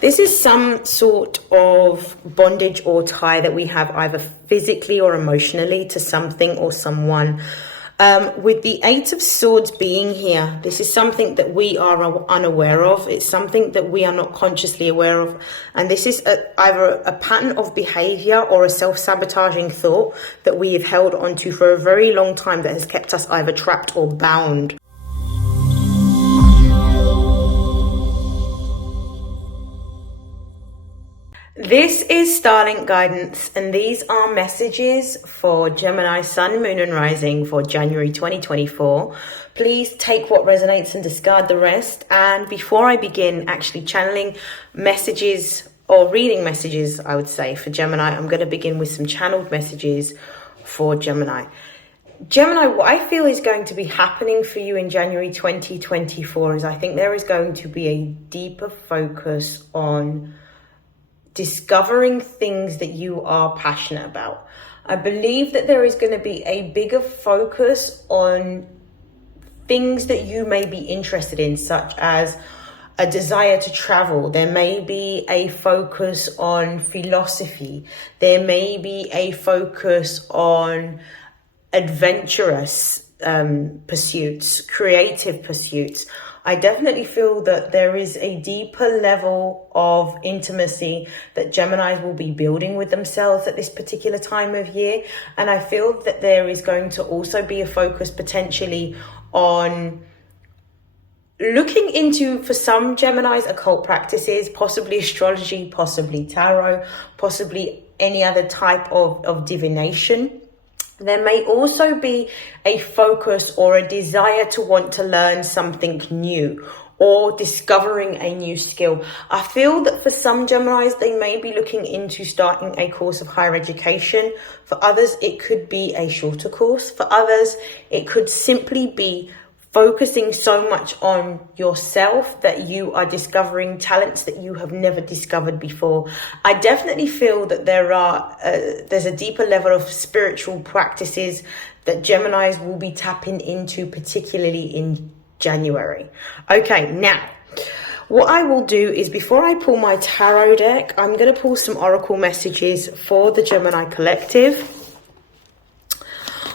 This is some sort of bondage or tie that we have either physically or emotionally to something or someone. With the Eight of Swords being here, this is something that we are unaware of. It's something that we are not consciously aware of. And this is either a pattern of behavior or a self-sabotaging thought that we have held onto for a very long time that has kept us either trapped or bound. This is StarLink guidance, and these are messages for Gemini Sun, Moon and Rising for January 2024. Please take what resonates and discard the rest. And before I begin actually channeling messages or reading messages, I would say, for Gemini, I'm going to begin with some channeled messages for Gemini. Gemini, what I feel is going to be happening for you in January 2024 is I think there is going to be a deeper focus on discovering things that you are passionate about. I believe that there is going to be a bigger focus on things that you may be interested in, such as a desire to travel. There may be a focus on philosophy. There may be a focus on adventurous pursuits, creative pursuits. I definitely feel that there is a deeper level of intimacy that Geminis will be building with themselves at this particular time of year. And I feel that there is going to also be a focus potentially on looking into, for some Geminis, occult practices, possibly astrology, possibly tarot, possibly any other type of divination. There may also be a focus or a desire to want to learn something new or discovering a new skill. I feel that for some Geminis, they may be looking into starting a course of higher education. For others, it could be a shorter course. For others, it could simply be focusing so much on yourself that you are discovering talents that you have never discovered before. I definitely feel that there's a deeper level of spiritual practices that Geminis will be tapping into, particularly in January. Okay, now, what I will do is before I pull my tarot deck, I'm going to pull some oracle messages for the Gemini collective.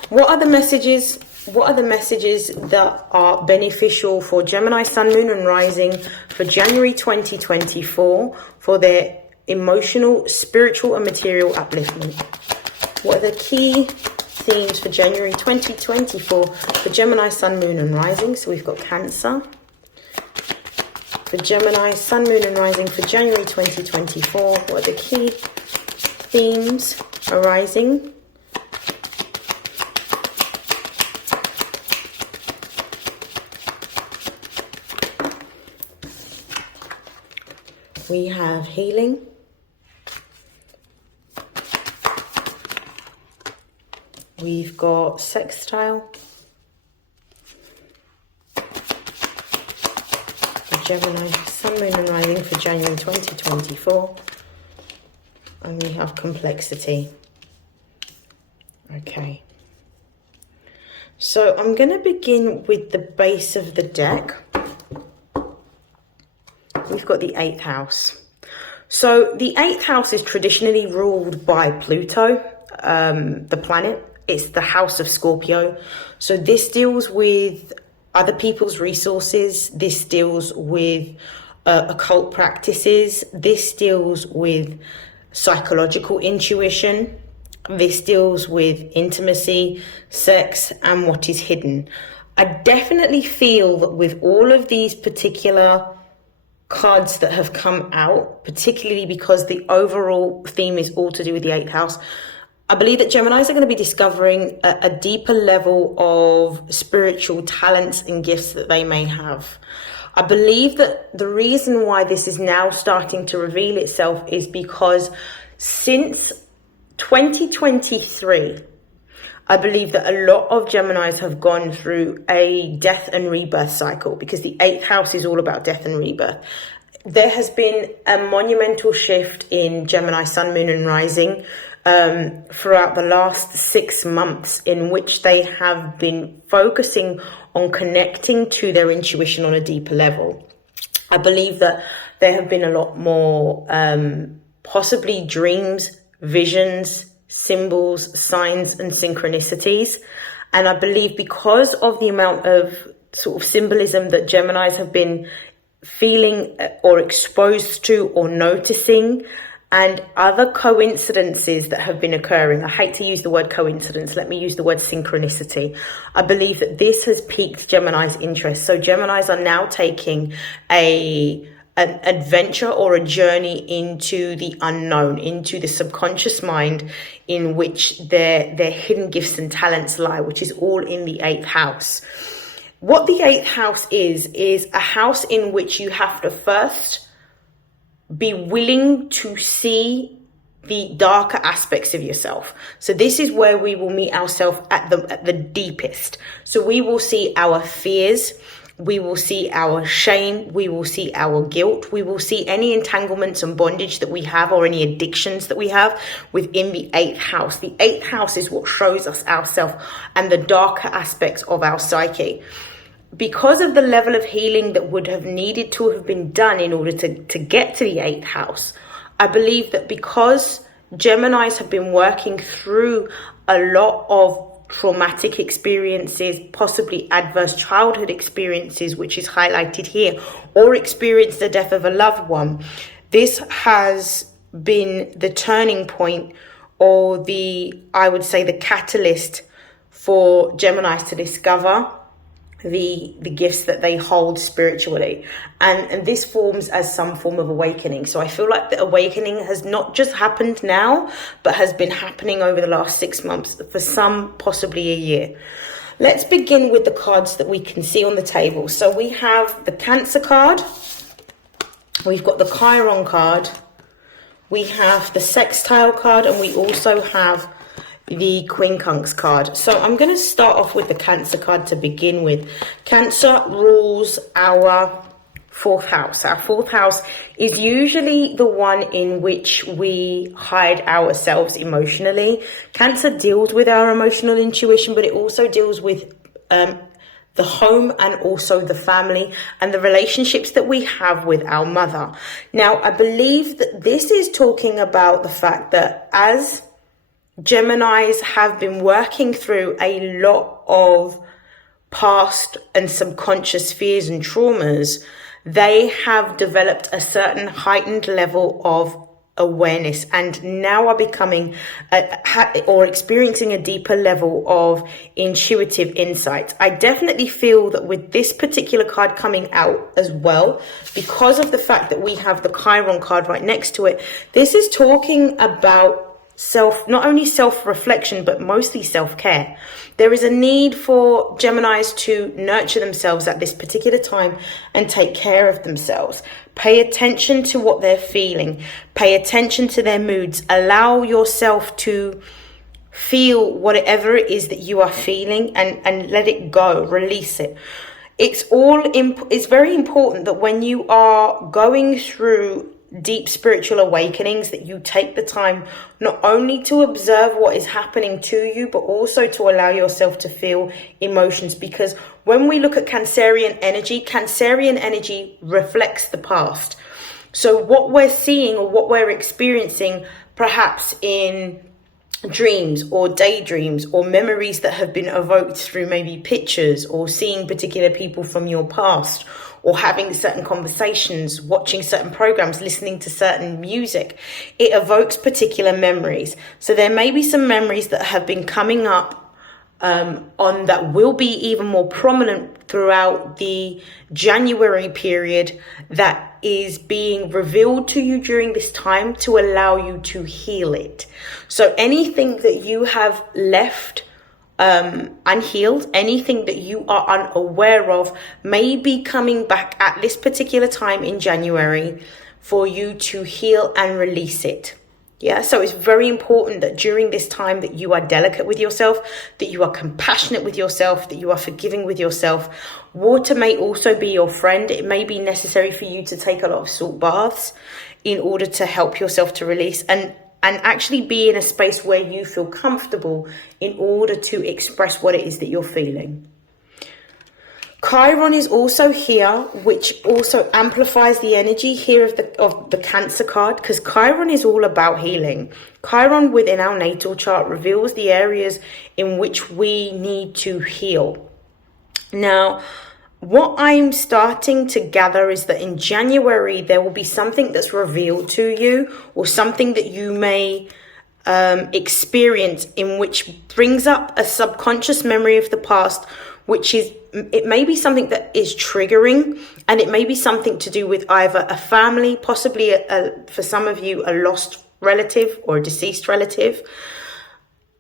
What are the messages that are beneficial for Gemini Sun, Moon and Rising for January 2024 for their emotional, spiritual and material upliftment? What are the key themes for January 2024 for Gemini Sun, Moon and Rising? So we've got Cancer. For Gemini Sun, Moon and Rising for January 2024, what are the key themes arising? We have healing. We've got sextile. The Gemini Sun, Moon and Rising for January 2024. And we have complexity. Okay. So I'm going to begin with the base of the deck. We've got the 8th house. So the 8th house is traditionally ruled by Pluto, the planet. It's the house of Scorpio. So this deals with other people's resources. This deals with occult practices. This deals with psychological intuition. This deals with intimacy, sex, and what is hidden. I definitely feel that with all of these particular cards that have come out, particularly because the overall theme is all to do with the 8th house, I believe that Geminis are going to be discovering a deeper level of spiritual talents and gifts that they may have. I believe that the reason why this is now starting to reveal itself is because since 2023, I believe that a lot of Geminis have gone through a death and rebirth cycle, because the 8th house is all about death and rebirth. There has been a monumental shift in Gemini Sun, Moon and Rising throughout the last 6 months, in which they have been focusing on connecting to their intuition on a deeper level. I believe that there have been a lot more possibly dreams, visions, symbols, signs, and synchronicities. And I believe because of the amount of sort of symbolism that Geminis have been feeling or exposed to or noticing, and other coincidences that have been occurring. I hate to use the word coincidence. Let me use the word synchronicity. I believe that this has piqued Gemini's interest. So Geminis are now taking an adventure or a journey into the unknown, into the subconscious mind, in which their hidden gifts and talents lie, which is all in the 8th house. What the 8th house is a house in which you have to first be willing to see the darker aspects of yourself. So this is where we will meet ourselves at the deepest. So we will see our fears, we will see our shame, we will see our guilt, we will see any entanglements and bondage that we have, or any addictions that we have within the 8th house. The 8th house is what shows us ourselves and the darker aspects of our psyche. Because of the level of healing that would have needed to have been done in order to get to the 8th house, I believe that because Geminis have been working through a lot of traumatic experiences, possibly adverse childhood experiences, which is highlighted here, or experienced the death of a loved one, this has been the turning point, or I would say the catalyst for Geminis to discover the gifts that they hold spiritually, and this forms as some form of awakening. So I feel like the awakening has not just happened now, but has been happening over the last 6 months, for some possibly a year. Let's begin with the cards that we can see on the table. So we have the Cancer card, we've got the Chiron card, we have the Sextile card, and we also have the Quincunx card. So I'm going to start off with the Cancer card to begin with. Cancer rules our 4th house. Our 4th house is usually the one in which we hide ourselves emotionally. Cancer deals with our emotional intuition, but it also deals with the home and also the family and the relationships that we have with our mother. Now, I believe that this is talking about the fact that as Geminis have been working through a lot of past and subconscious fears and traumas, they have developed a certain heightened level of awareness and now are becoming or experiencing a deeper level of intuitive insight. I definitely feel that with this particular card coming out as well, because of the fact that we have the Chiron card right next to it, this is talking about not only self-reflection, but mostly self-care. There is a need for Geminis to nurture themselves at this particular time and take care of themselves. Pay attention to what they're feeling. Pay attention to their moods. Allow yourself to feel whatever it is that you are feeling and let it go. Release it. It's very important that when you are going through deep spiritual awakenings, that you take the time not only to observe what is happening to you, but also to allow yourself to feel emotions. Because when we look at Cancerian energy reflects the past. So what we're seeing or what we're experiencing, perhaps in dreams or daydreams or memories that have been evoked through maybe pictures or seeing particular people from your past, or having certain conversations, watching certain programs, listening to certain music, it evokes particular memories. So there may be some memories that have been coming up on that will be even more prominent throughout the January period, that is being revealed to you during this time to allow you to heal it. So anything that you have left unhealed, anything that you are unaware of, may be coming back at this particular time in January for you to heal and release it. Yeah, so it's very important that during this time that you are delicate with yourself, that you are compassionate with yourself, that you are forgiving with yourself. Water may also be your friend. It may be necessary for you to take a lot of salt baths in order to help yourself to release and actually be in a space where you feel comfortable in order to express what it is that you're feeling. Chiron is also here, which also amplifies the energy here of the Cancer card, because Chiron is all about healing. Chiron within our natal chart reveals the areas in which we need to heal. Now, what I'm starting to gather is that in January, there will be something that's revealed to you, or something that you may experience in which brings up a subconscious memory of the past, which is, it may be something that is triggering, and it may be something to do with either a family, possibly for some of you, a lost relative or a deceased relative.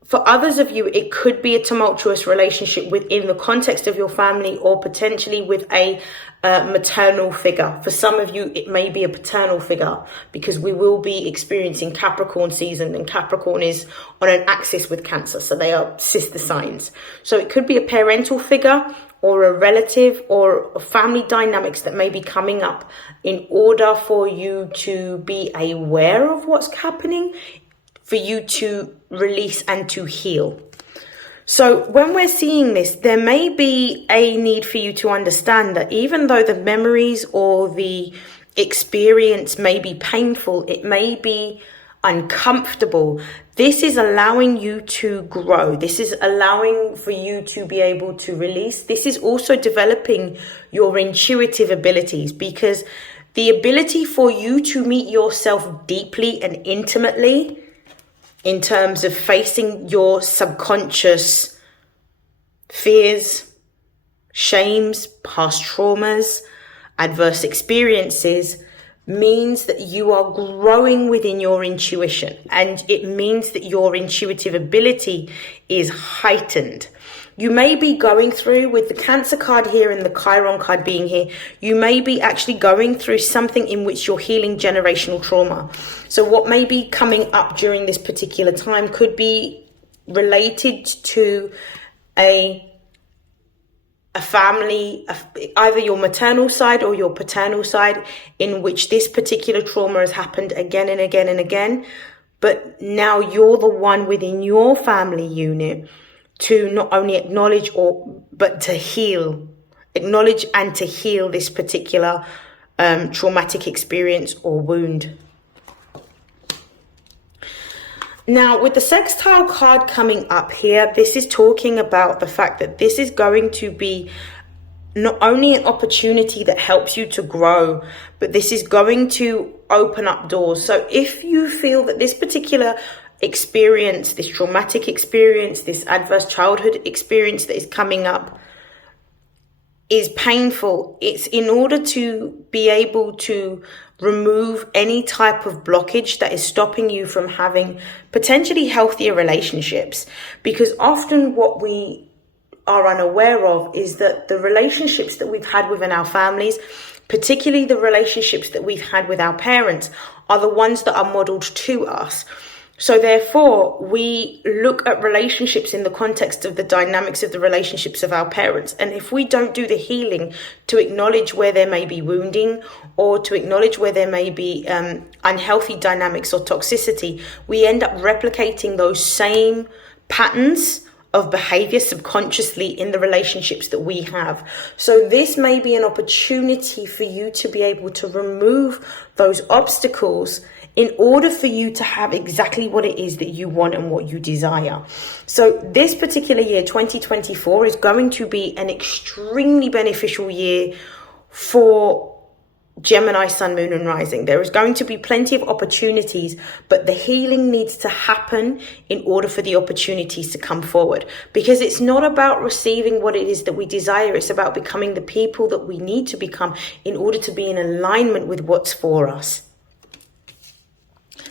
For others of you, it could be a tumultuous relationship within the context of your family, or potentially with a maternal figure. For some of you, it may be a paternal figure, because we will be experiencing Capricorn season, and Capricorn is on an axis with Cancer, so they are sister signs. So it could be a parental figure, or a relative, or family dynamics that may be coming up in order for you to be aware of what's happening, for you to release and to heal. So when we're seeing this, there may be a need for you to understand that even though the memories or the experience may be painful, it may be uncomfortable, this is allowing you to grow. This is allowing for you to be able to release. This is also developing your intuitive abilities, because the ability for you to meet yourself deeply and intimately, in terms of facing your subconscious fears, shames, past traumas, adverse experiences, means that you are growing within your intuition, and it means that your intuitive ability is heightened. You may be going through, with the Cancer card here and the Chiron card being here, you may be actually going through something in which you're healing generational trauma. So what may be coming up during this particular time could be related to a family, either your maternal side or your paternal side, in which this particular trauma has happened again and again and again. But now you're the one within your family unit to not only acknowledge but to heal, acknowledge and to heal this particular traumatic experience or wound. Now, with the sextile card coming up here, this is talking about the fact that this is going to be not only an opportunity that helps you to grow, but this is going to open up doors. So if you feel that this particular experience, this traumatic experience, this adverse childhood experience that is coming up is painful, it's in order to be able to remove any type of blockage that is stopping you from having potentially healthier relationships. Because often what we are unaware of is that the relationships that we've had within our families, particularly the relationships that we've had with our parents, are the ones that are modeled to us. So therefore, we look at relationships in the context of the dynamics of the relationships of our parents. And if we don't do the healing to acknowledge where there may be wounding, or to acknowledge where there may be unhealthy dynamics or toxicity, we end up replicating those same patterns of behavior subconsciously in the relationships that we have. So this may be an opportunity for you to be able to remove those obstacles in order for you to have exactly what it is that you want and what you desire. So this particular year, 2024, is going to be an extremely beneficial year for Gemini Sun, Moon and Rising. There is going to be plenty of opportunities, but the healing needs to happen in order for the opportunities to come forward. Because it's not about receiving what it is that we desire. It's about becoming the people that we need to become in order to be in alignment with what's for us.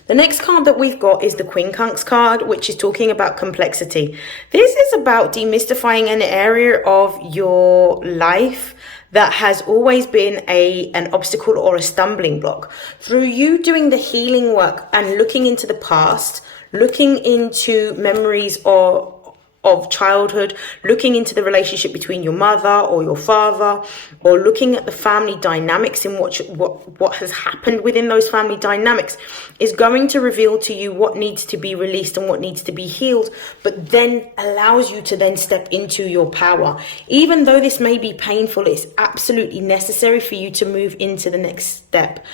The next card that we've got is the Quincunx card, which is talking about complexity. This is about demystifying an area of your life that has always been an obstacle or a stumbling block. Through you doing the healing work and looking into the past, looking into memories or of childhood, looking into the relationship between your mother or your father, or looking at the family dynamics in what has happened within those family dynamics, is going to reveal to you what needs to be released and what needs to be healed, but then allows you to then step into your power. Even though this may be painful, it's absolutely necessary for you to move into the next step.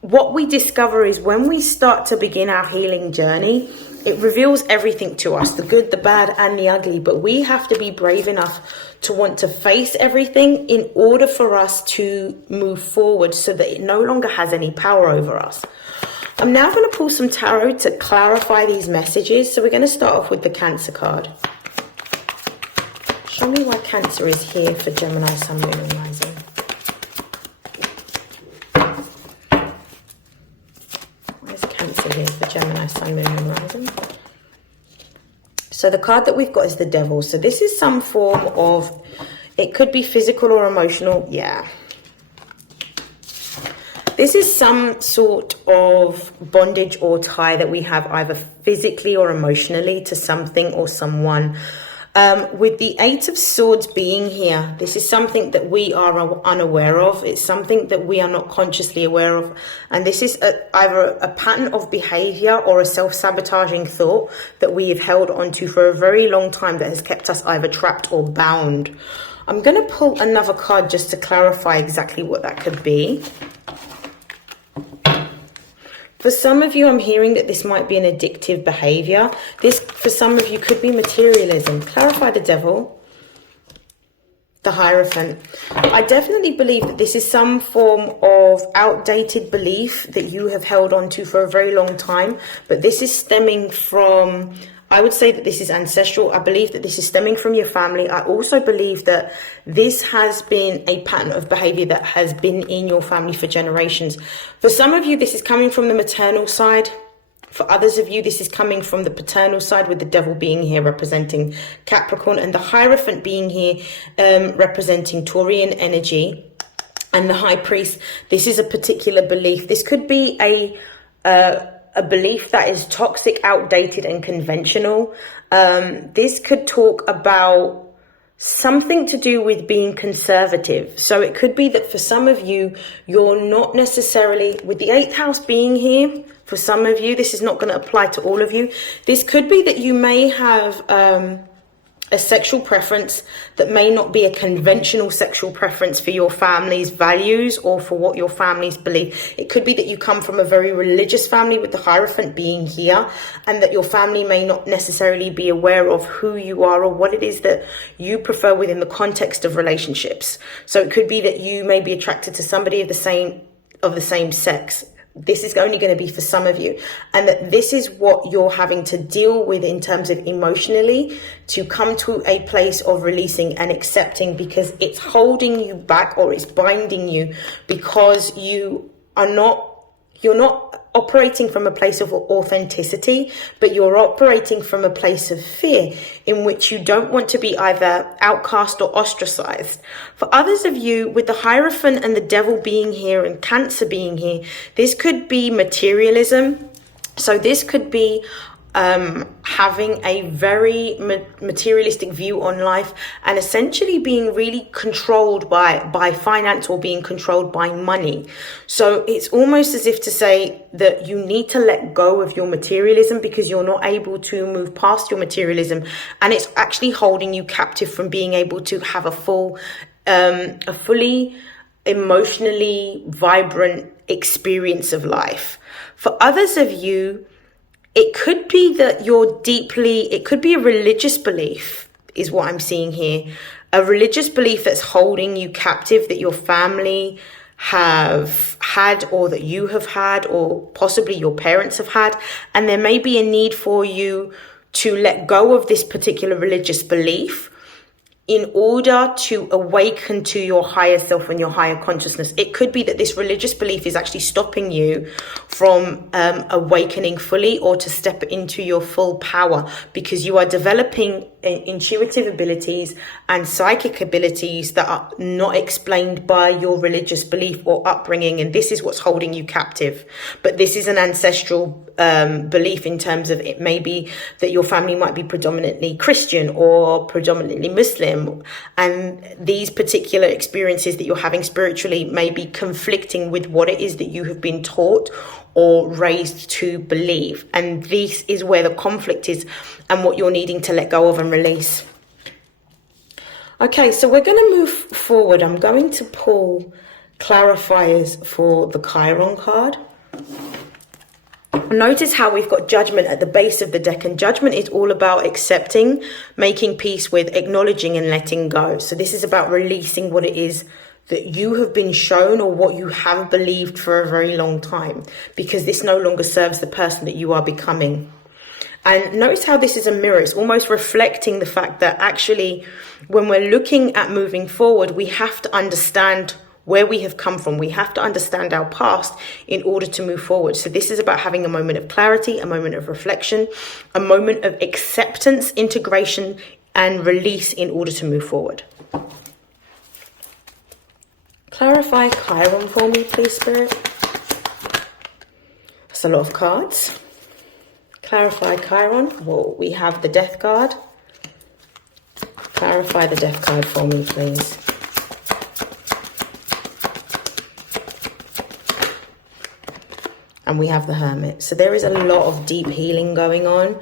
What we discover is when we start to begin our healing journey, it reveals everything to us, the good, the bad, and the ugly. But we have to be brave enough to want to face everything in order for us to move forward so that it no longer has any power over us. I'm now going to pull some tarot to clarify these messages. So we're going to start off with the Cancer card. Show me why Cancer is here for Gemini, Sun, Moon, and Rising. Cancer here for Gemini, Sun, Moon, and Rising. So the card that we've got is the Devil. So this is some form of, it could be physical or emotional. Yeah. This is some sort of bondage or tie that we have either physically or emotionally to something or someone. With the Eight of Swords being here, this is something that we are unaware of. It's something that we are not consciously aware of. And this is either a pattern of behavior or a self-sabotaging thought that we have held onto for a very long time that has kept us either trapped or bound. I'm going to pull another card just to clarify exactly what that could be. For some of you, I'm hearing that this might be an addictive behavior. This, for some of you, could be materialism. Clarify the Devil. The Hierophant. I definitely believe that this is some form of outdated belief that you have held on to for a very long time. But this is stemming from, I would say that this is ancestral. I believe that this is stemming from your family. I also believe that this has been a pattern of behavior that has been in your family for generations. For some of you, this is coming from the maternal side. For others of you, this is coming from the paternal side, with the Devil being here representing Capricorn and the Hierophant being here representing Taurian energy. And the High Priest, this is a particular belief. This could be a belief that is toxic, outdated, and conventional. This could talk about something to do with being conservative. So it could be that for some of you, you're not necessarily, with the 8th house being here, for some of you, this is not going to apply to all of you. This could be that you may have a sexual preference that may not be a conventional sexual preference for your family's values or for what your families believe. It could be that you come from a very religious family, with the Hierophant being here, and that your family may not necessarily be aware of who you are or what it is that you prefer within the context of relationships. So it could be that you may be attracted to somebody of the same sex. This is only going to be for some of you, and that this is what you're having to deal with in terms of emotionally to come to a place of releasing and accepting, because it's holding you back or it's binding you because you're not operating from a place of authenticity, but you're operating from a place of fear in which you don't want to be either outcast or ostracized. For others of you, with the Hierophant and the Devil being here and Cancer being here, this could be materialism. So this could be having a very materialistic view on life and essentially being really controlled by finance or being controlled by money. So it's almost as if to say that you need to let go of your materialism because you're not able to move past your materialism, and it's actually holding you captive from being able to have a fully emotionally vibrant experience of life. For others of you, it could be that it could be a religious belief is what I'm seeing here. A religious belief that's holding you captive, that your family have had or that you have had or possibly your parents have had. And there may be a need for you to let go of this particular religious belief in order to awaken to your higher self and your higher consciousness. It could be that this religious belief is actually stopping you from awakening fully or to step into your full power, because you are developing intuitive abilities and psychic abilities that are not explained by your religious belief or upbringing, and this is what's holding you captive. But this is an ancestral belief in terms of it may be that your family might be predominantly Christian or predominantly Muslim, and these particular experiences that you're having spiritually may be conflicting with what it is that you have been taught or raised to believe. And this is where the conflict is and what you're needing to let go of and release. Okay, so we're going to move forward. I'm going to pull clarifiers for the Chiron card. Notice how we've got judgment at the base of the deck, and judgment is all about accepting, making peace with, acknowledging and letting go. So this is about releasing what it is that you have been shown or what you have believed for a very long time, because this no longer serves the person that you are becoming. And notice how this is a mirror. It's almost reflecting the fact that actually when we're looking at moving forward, we have to understand where we have come from. We have to understand our past in order to move forward. So this is about having a moment of clarity, a moment of reflection, a moment of acceptance, integration and release in order to move forward. Clarify Chiron for me, please, Spirit. That's a lot of cards. Clarify Chiron. Well, we have the Death card. Clarify the Death card for me, please. And we have the Hermit. So there is a lot of deep healing going on.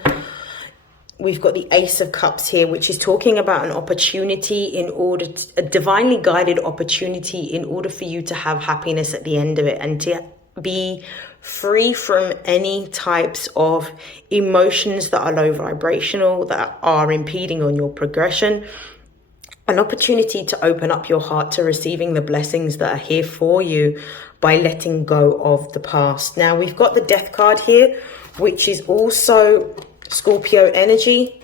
We've got the Ace of Cups here, which is talking about an opportunity in order to, a divinely guided opportunity in order for you to have happiness at the end of it and to be free from any types of emotions that are low vibrational, that are impeding on your progression. An opportunity to open up your heart to receiving the blessings that are here for you by letting go of the past. Now, we've got the Death card here, which is also Scorpio energy.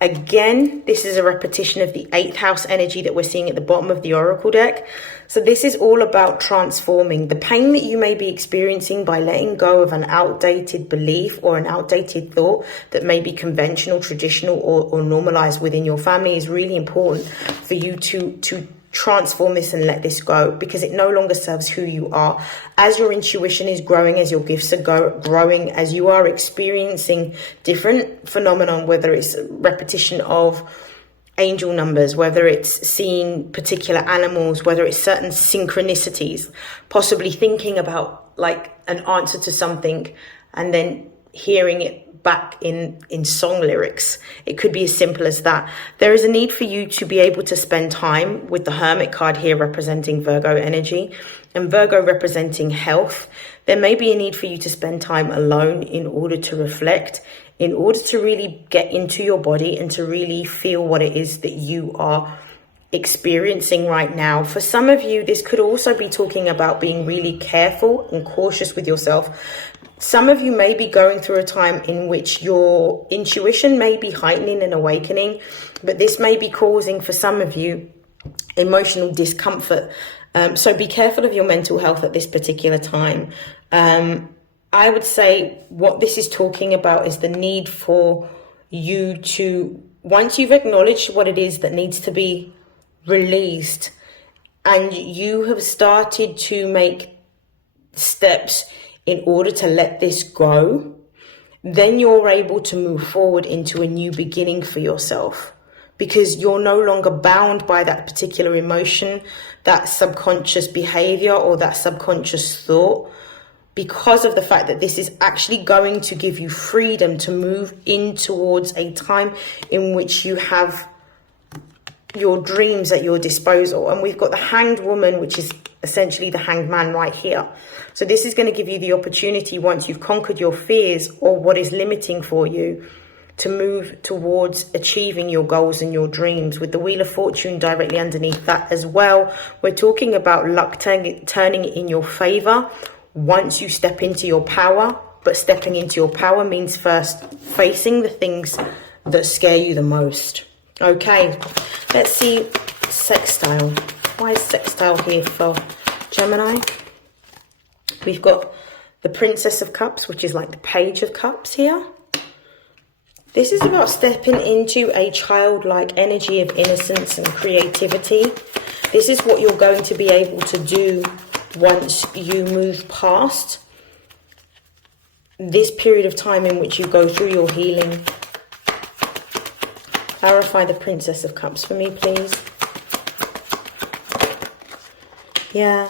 Again, this is a repetition of the 8th house energy that we're seeing at the bottom of the Oracle deck. So this is all about transforming the pain that you may be experiencing by letting go of an outdated belief or an outdated thought that may be conventional, traditional, or normalized within your family. Is really important for you to transform this and let this go, because it no longer serves who you are. As your intuition is growing, as your gifts are growing, as you are experiencing different phenomenon, whether it's repetition of angel numbers, whether it's seeing particular animals, whether it's certain synchronicities, possibly thinking about like an answer to something and then hearing it back in song lyrics. It could be as simple as that. There is a need for you to be able to spend time with the Hermit card here representing Virgo energy and Virgo representing health. There may be a need for you to spend time alone in order to reflect, in order to really get into your body and to really feel what it is that you are experiencing right now. For some of you, this could also be talking about being really careful and cautious with yourself. Some of you may be going through a time in which your intuition may be heightening and awakening, but this may be causing for some of you emotional discomfort. So be careful of your mental health at this particular time. I would say what this is talking about is the need for you to, once you've acknowledged what it is that needs to be released and you have started to make steps in order to let this go, then you're able to move forward into a new beginning for yourself, because you're no longer bound by that particular emotion, that subconscious behavior or that subconscious thought, because of the fact that this is actually going to give you freedom to move in towards a time in which you have your dreams at your disposal. And we've got the Hanged Woman, which is essentially the Hanged Man right here. So this is going to give you the opportunity, once you've conquered your fears or what is limiting for you, to move towards achieving your goals and your dreams. With the Wheel of Fortune directly underneath that as well, we're talking about luck turning in your favor once you step into your power. But stepping into your power means first facing the things that scare you the most. Okay, let's see sextile. Why is sextile here for Gemini? We've got the Princess of Cups, which is like the Page of Cups here. This is about stepping into a childlike energy of innocence and creativity. This is what you're going to be able to do once you move past this period of time in which you go through your healing. Clarify the Princess of Cups for me, please. Yeah.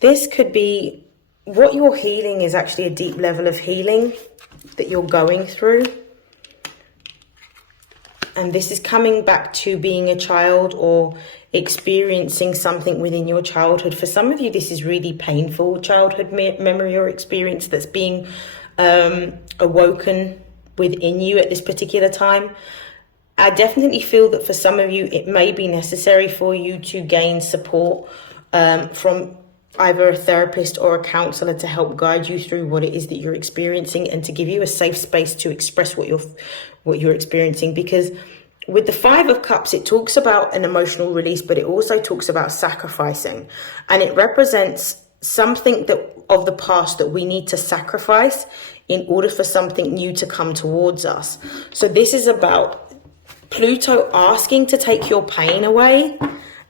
This could be what you're healing is actually a deep level of healing that you're going through. And this is coming back to being a child or experiencing something within your childhood. For some of you, this is really painful childhood memory or experience that's being awoken within you at this particular time. I definitely feel that for some of you, it may be necessary for you to gain support from either a therapist or a counselor to help guide you through what it is that you're experiencing and to give you a safe space to express what you're experiencing. Because with the Five of Cups, it talks about an emotional release, but it also talks about sacrificing, and it represents something that of the past that we need to sacrifice in order for something new to come towards us. So this is about Pluto asking to take your pain away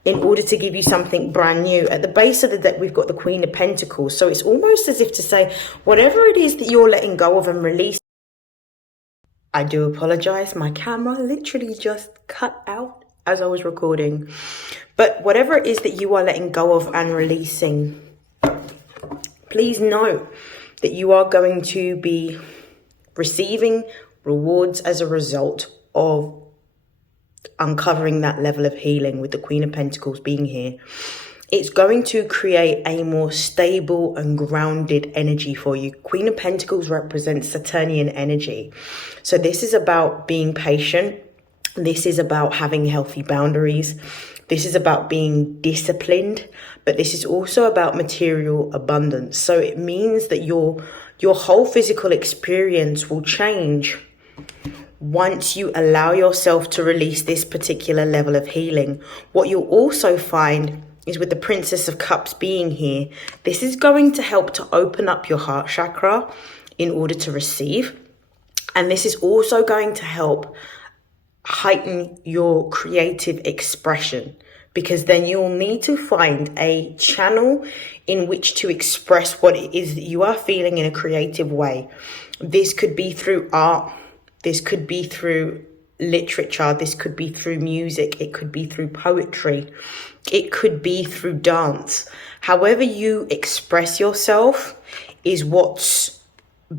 in order to give you something brand new. At the base of the deck, we've got the Queen of Pentacles. So it's almost as if to say, whatever it is that you're letting go of and release. I do apologize. My camera literally just cut out as I was recording. But whatever it is that you are letting go of and releasing, please know that you are going to be receiving rewards as a result of uncovering that level of healing with the Queen of Pentacles being here. It's going to create a more stable and grounded energy for you. Queen of Pentacles represents Saturnian energy. So this is about being patient. This is about having healthy boundaries. This is about being disciplined, but this is also about material abundance. So it means that your whole physical experience will change once you allow yourself to release this particular level of healing. What you'll also find is with the Princess of Cups being here, this is going to help to open up your heart chakra in order to receive. And this is also going to help heighten your creative expression, because then you'll need to find a channel in which to express what it is that you are feeling in a creative way. This could be through art. This could be through literature. This could be through music. It could be through poetry. It could be through dance. However you express yourself is what's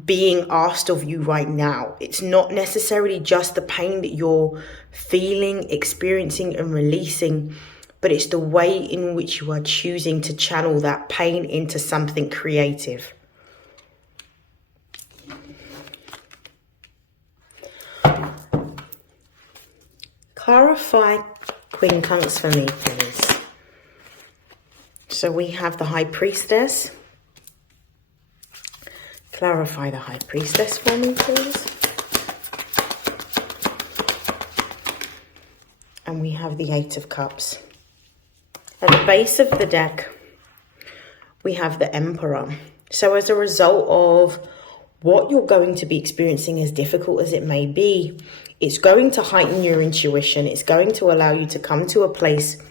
being asked of you right now. It's not necessarily just the pain that you're feeling, experiencing and releasing, but it's the way in which you are choosing to channel that pain into something creative. Clarify quincunx for me, please. So we have the High Priestess. Clarify the High Priestess for me, please. And we have the Eight of Cups. At the base of the deck, we have the Emperor. So as a result of what you're going to be experiencing, as difficult as it may be, it's going to heighten your intuition. It's going to allow you to come to a place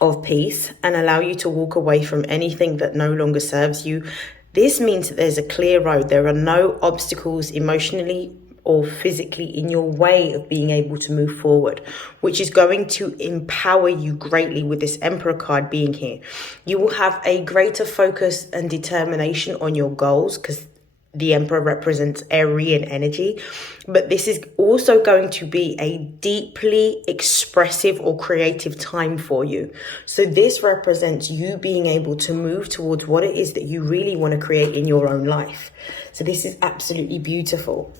of peace and allow you to walk away from anything that no longer serves you. This means that there's a clear road. There are no obstacles emotionally or physically in your way of being able to move forward, which is going to empower you greatly with this Emperor card being here. You will have a greater focus and determination on your goals, because the Emperor represents Aryan energy, but this is also going to be a deeply expressive or creative time for you. So this represents you being able to move towards what it is that you really want to create in your own life. So this is absolutely beautiful.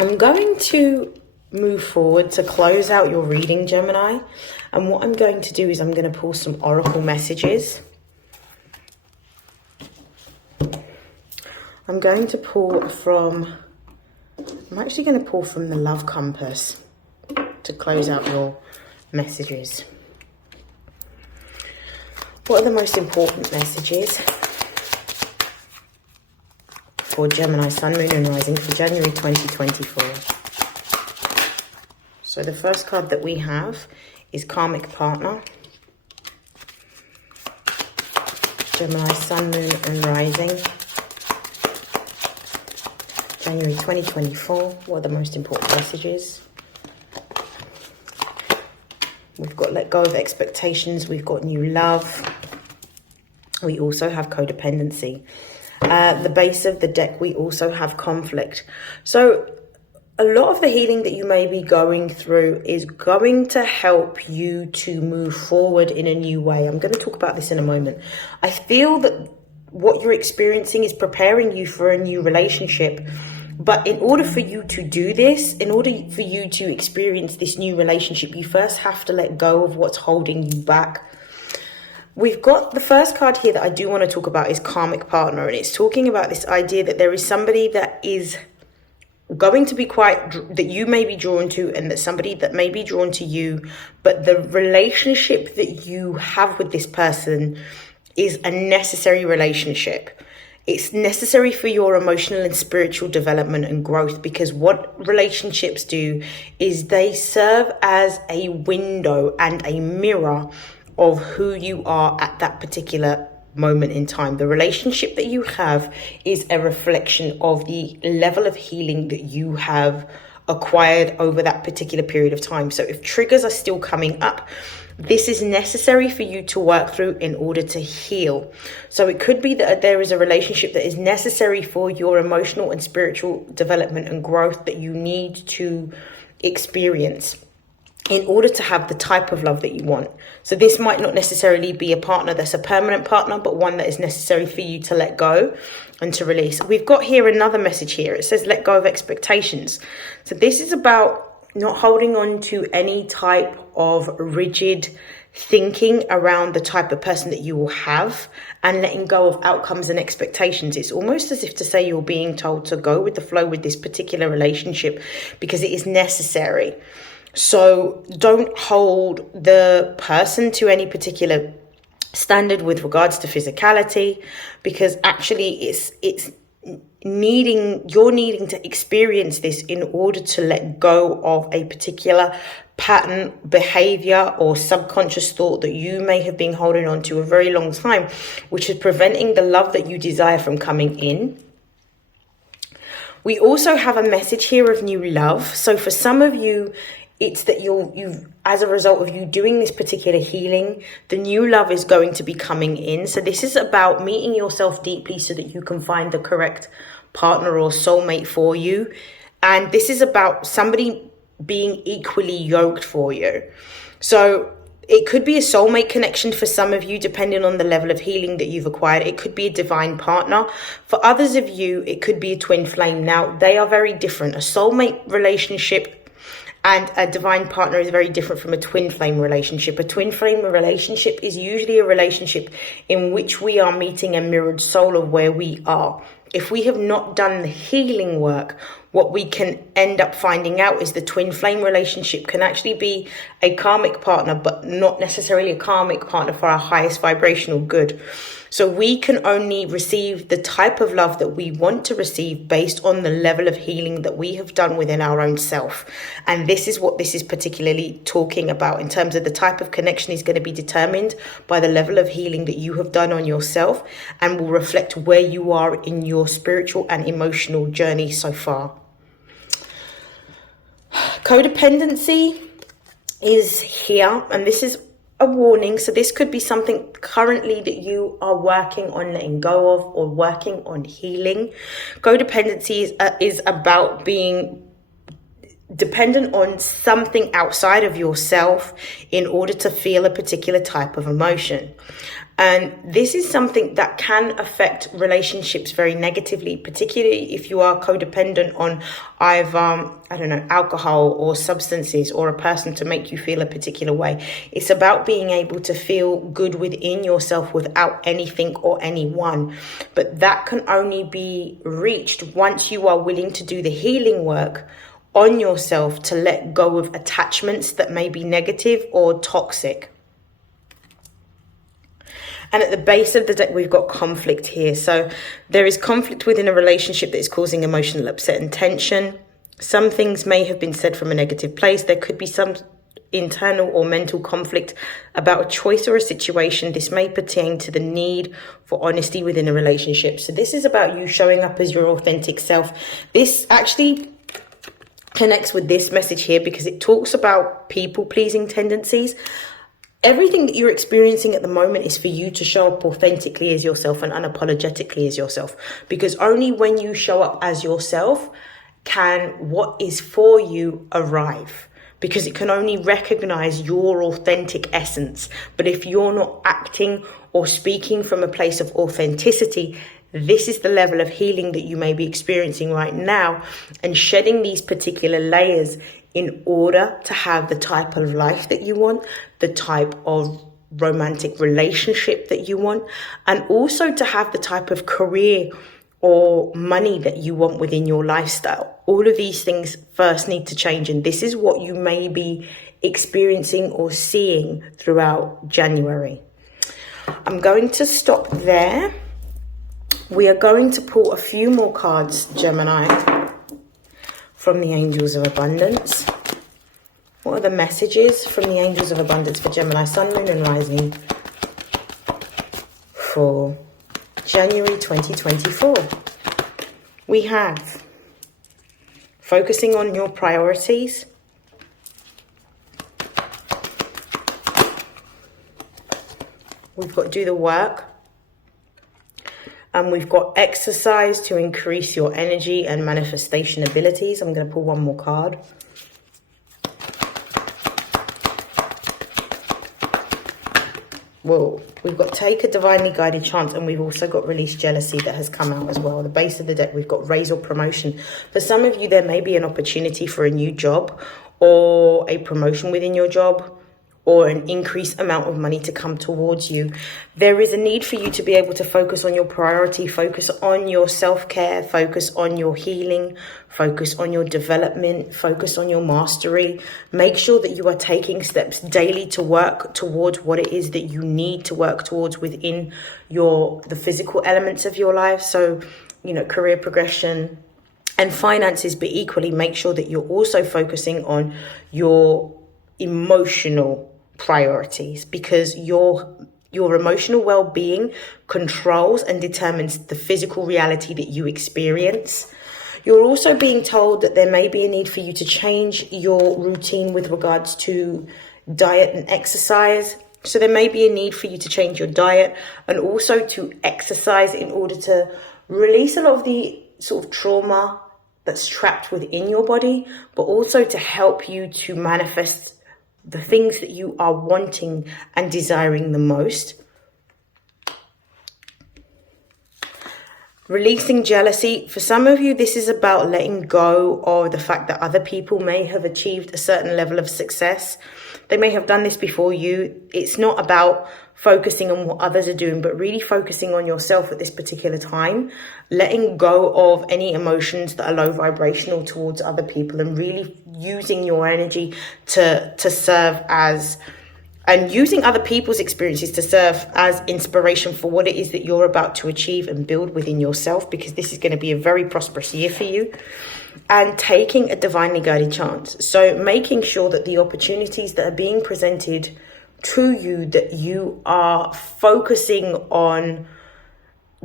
I'm going to move forward to close out your reading, Gemini. And what I'm going to do is I'm going to pull some oracle messages. I'm going to pull from, I'm actually going to pull from the Love Compass to close out your messages. What are the most important messages for Gemini Sun, Moon and Rising for January 2024. So the first card that we have is Karmic Partner. Gemini Sun, Moon and Rising. January 2024. What are the most important messages? We've got let go of expectations. We've got new love. We also have codependency. The base of the deck, we also have conflict. So a lot of the healing that you may be going through is going to help you to move forward in a new way. I'm going to talk about this in a moment. I feel that what you're experiencing is preparing you for a new relationship. But in order for you to do this, in order for you to experience this new relationship, you first have to let go of what's holding you back. We've got the first card here that I do want to talk about is Karmic Partner. And it's talking about this idea that there is somebody that is going to be that you may be drawn to, and that somebody that may be drawn to you, but the relationship that you have with this person is a necessary relationship. It's necessary for your emotional and spiritual development and growth, because what relationships do is they serve as a window and a mirror of who you are at that particular moment in time. The relationship that you have is a reflection of the level of healing that you have acquired over that particular period of time. So if triggers are still coming up, this is necessary for you to work through in order to heal. So it could be that there is a relationship that is necessary for your emotional and spiritual development and growth that you need to experience in order to have the type of love that you want. So this might not necessarily be a partner that's a permanent partner, but one that is necessary for you to let go and to release. We've got here another message here. It says let go of expectations. So this is about not holding on to any type of rigid thinking around the type of person that you will have, and letting go of outcomes and expectations. It's almost as if to say you're being told to go with the flow with this particular relationship because it is necessary. So don't hold the person to any particular standard with regards to physicality, because actually you're needing to experience this in order to let go of a particular pattern, behavior, or subconscious thought that you may have been holding on to a very long time, which is preventing the love that you desire from coming in. We also have a message here of new love. So for some of you, it's that you've as a result of you doing this particular healing, the new love is going to be coming in. So this is about meeting yourself deeply so that you can find the correct partner or soulmate for you. And this is about somebody being equally yoked for you. So it could be a soulmate connection for some of you, depending on the level of healing that you've acquired. It could be a divine partner. For others of you, it could be a twin flame. Now, they are very different. A soulmate relationship and a divine partner is very different from a twin flame relationship. A twin flame relationship is usually a relationship in which we are meeting a mirrored soul of where we are. If we have not done the healing work, what we can end up finding out is the twin flame relationship can actually be a karmic partner, but not necessarily a karmic partner for our highest vibrational good. So we can only receive the type of love that we want to receive based on the level of healing that we have done within our own self. And this is what this is particularly talking about in terms of the type of connection is going to be determined by the level of healing that you have done on yourself, and will reflect where you are in your spiritual and emotional journey so far. Codependency is here, and this is a warning. So this could be something currently that you are working on letting go of or working on healing. Codependency is about being dependent on something outside of yourself in order to feel a particular type of emotion. And this is something that can affect relationships very negatively, particularly if you are codependent on either, alcohol or substances or a person to make you feel a particular way. It's about being able to feel good within yourself without anything or anyone. But that can only be reached once you are willing to do the healing work on yourself to let go of attachments that may be negative or toxic. And at the base of the deck, we've got conflict here. So there is conflict within a relationship that is causing emotional upset and tension. Some things may have been said from a negative place. There could be some internal or mental conflict about a choice or a situation. This may pertain to the need for honesty within a relationship. So this is about you showing up as your authentic self. This actually connects with this message here because it talks about people-pleasing tendencies. Everything that you're experiencing at the moment is for you to show up authentically as yourself and unapologetically as yourself, because only when you show up as yourself can what is for you arrive, because it can only recognize your authentic essence. But if you're not acting or speaking from a place of authenticity, this is the level of healing that you may be experiencing right now, and shedding these particular layers in order to have the type of life that you want, the type of romantic relationship that you want, and also to have the type of career or money that you want within your lifestyle. All of these things first need to change, and this is what you may be experiencing or seeing throughout January. I'm going to stop there. We are going to pull a few more cards, Gemini, from the Angels of Abundance. What are the messages from the Angels of Abundance for Gemini, Sun, Moon and Rising for January 2024? We have focusing on your priorities. We've got do the work. And we've got exercise to increase your energy and manifestation abilities. I'm going to pull one more card. Whoa, we've got take a divinely guided chance, and we've also got release jealousy that has come out as well. At the base of the deck, we've got raise or promotion. For some of you, there may be an opportunity for a new job or a promotion within your job, or an increased amount of money to come towards you. There is a need for you to be able to focus on your priority, focus on your self-care, focus on your healing, focus on your development, focus on your mastery. Make sure that you are taking steps daily to work towards what it is that you need to work towards within the physical elements of your life. So, career progression and finances, but equally make sure that you're also focusing on your emotional priorities, because your emotional well-being controls and determines the physical reality that you experience. You're also being told that there may be a need for you to change your routine with regards to diet and exercise. So there may be a need for you to change your diet and also to exercise in order to release a lot of the sort of trauma that's trapped within your body, but also to help you to manifest the things that you are wanting and desiring the most. Releasing jealousy. For some of you, this is about letting go of the fact that other people may have achieved a certain level of success. They may have done this before you. It's not about focusing on what others are doing, but really focusing on yourself at this particular time, letting go of any emotions that are low vibrational towards other people, and really using your energy to serve as, and using other people's experiences to serve as inspiration for what it is that you're about to achieve and build within yourself, because this is going to be a very prosperous year for you. And taking a divinely guided chance. So making sure that the opportunities that are being presented to you, that you are focusing on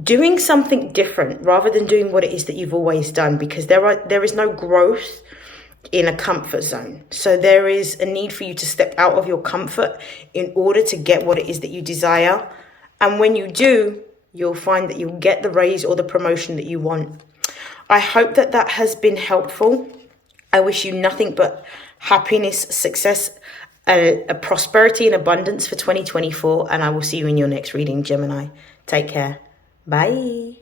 doing something different rather than doing what it is that you've always done, because there is no growth in a comfort zone. So there is a need for you to step out of your comfort in order to get what it is that you desire. And when you do, you'll find that you'll get the raise or the promotion that you want. I hope that that has been helpful. I wish you nothing but happiness, success, a prosperity and abundance for 2024. And I will see you in your next reading, Gemini. Take care. Bye.